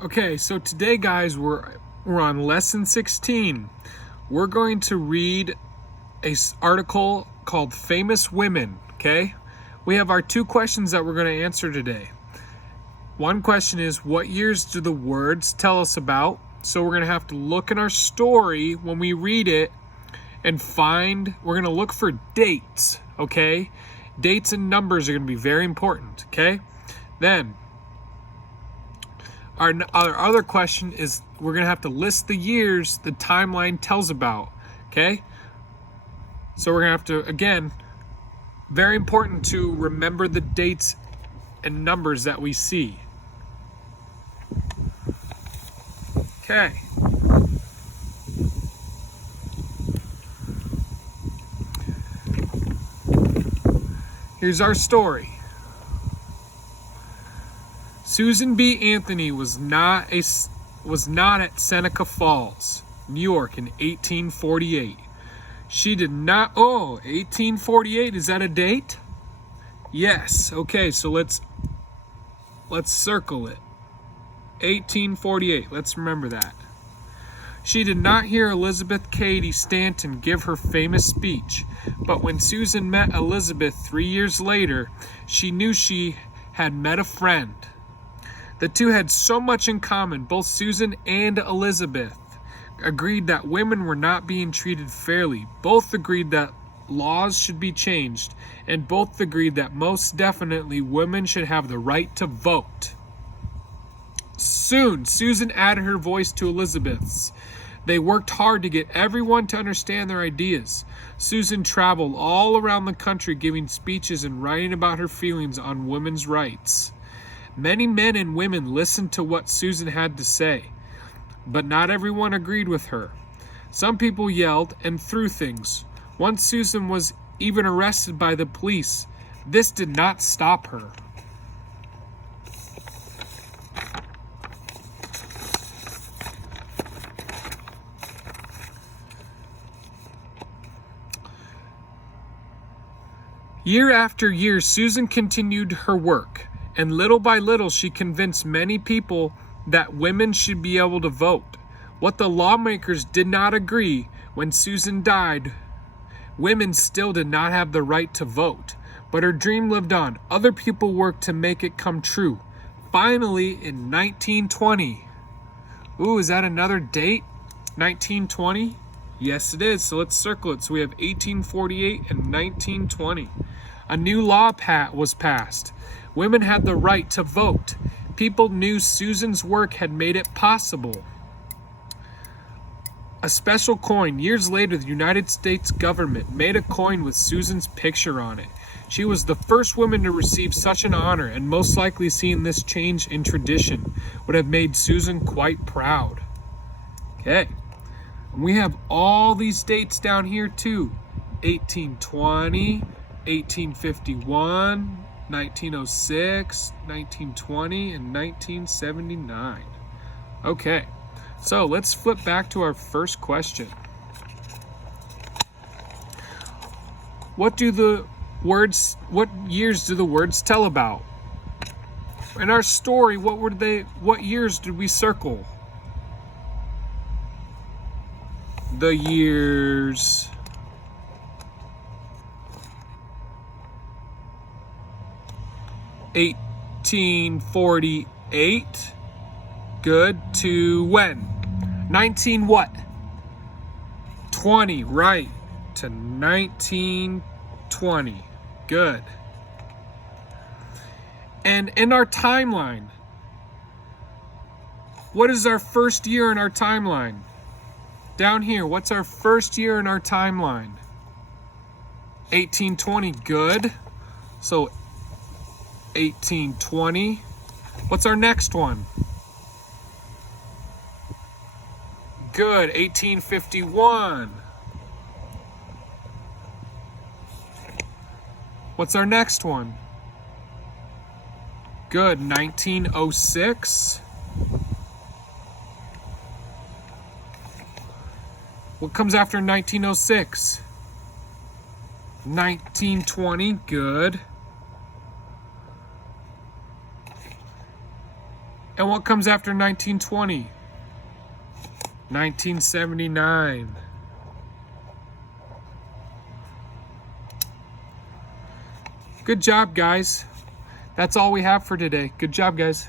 Okay, so today, guys, we're on lesson 16. We're going to read a article called Famous Women, okay? We have our two questions that we're going to answer today. One question is, what years do the words tell us about? So we're going to have to look in our story when we read it and we're going to look for dates, okay? Dates and numbers are going to be very important, okay? Then our other question is, we're going to have to list the years the timeline tells about, okay? So we're going to have to, again, very important to remember the dates and numbers that we see. Okay. Here's our story. Susan B. Anthony was not at Seneca Falls, New York in 1848. She did not. 1848, is that a date? Yes. Okay, so let's circle it. 1848. Let's remember that. She did not hear Elizabeth Cady Stanton give her famous speech, but when Susan met Elizabeth 3 years later, she knew she had met a friend. The two had so much in common. Both Susan and Elizabeth agreed that women were not being treated fairly. Both agreed that laws should be changed, and both agreed that most definitely women should have the right to vote. Soon, Susan added her voice to Elizabeth's. They worked hard to get everyone to understand their ideas. Susan traveled all around the country giving speeches and writing about her feelings on women's rights. Many men and women listened to what Susan had to say, but not everyone agreed with her. Some people yelled and threw things. Once Susan was even arrested by the police. This did not stop her. Year after year, Susan continued her work, and little by little she convinced many people that women should be able to vote. What the lawmakers did not agree, when Susan died, women still did not have the right to vote. But her dream lived on. Other people worked to make it come true. Finally, in 1920. Ooh, is that another date? 1920? Yes, it is. So let's circle it. So we have 1848 and 1920. A new law was passed. Women had the right to vote. People knew Susan's work had made it possible. A special coin. Years later, the United States government made a coin with Susan's picture on it. She was the first woman to receive such an honor, and most likely seeing this change in tradition would have made Susan quite proud. Okay. And we have all these dates down here too. 1820, 1851, 1906, 1920, and 1979. Okay, so let's flip back to our first question. What years do the words tell about? In our story, what years did we circle? The years 1848, good, to when? 19 what? 20, right, to 1920, good. And in our timeline, what is our first year in our timeline? Down here, what's our first year in our timeline? 1820, good. So 1820. What's our next one? Good, 1851. What's our next one? Good, 1906. What comes after 1906? 1920, good. And what comes after 1920? 1979. Good job, guys. That's all we have for today. Good job, guys.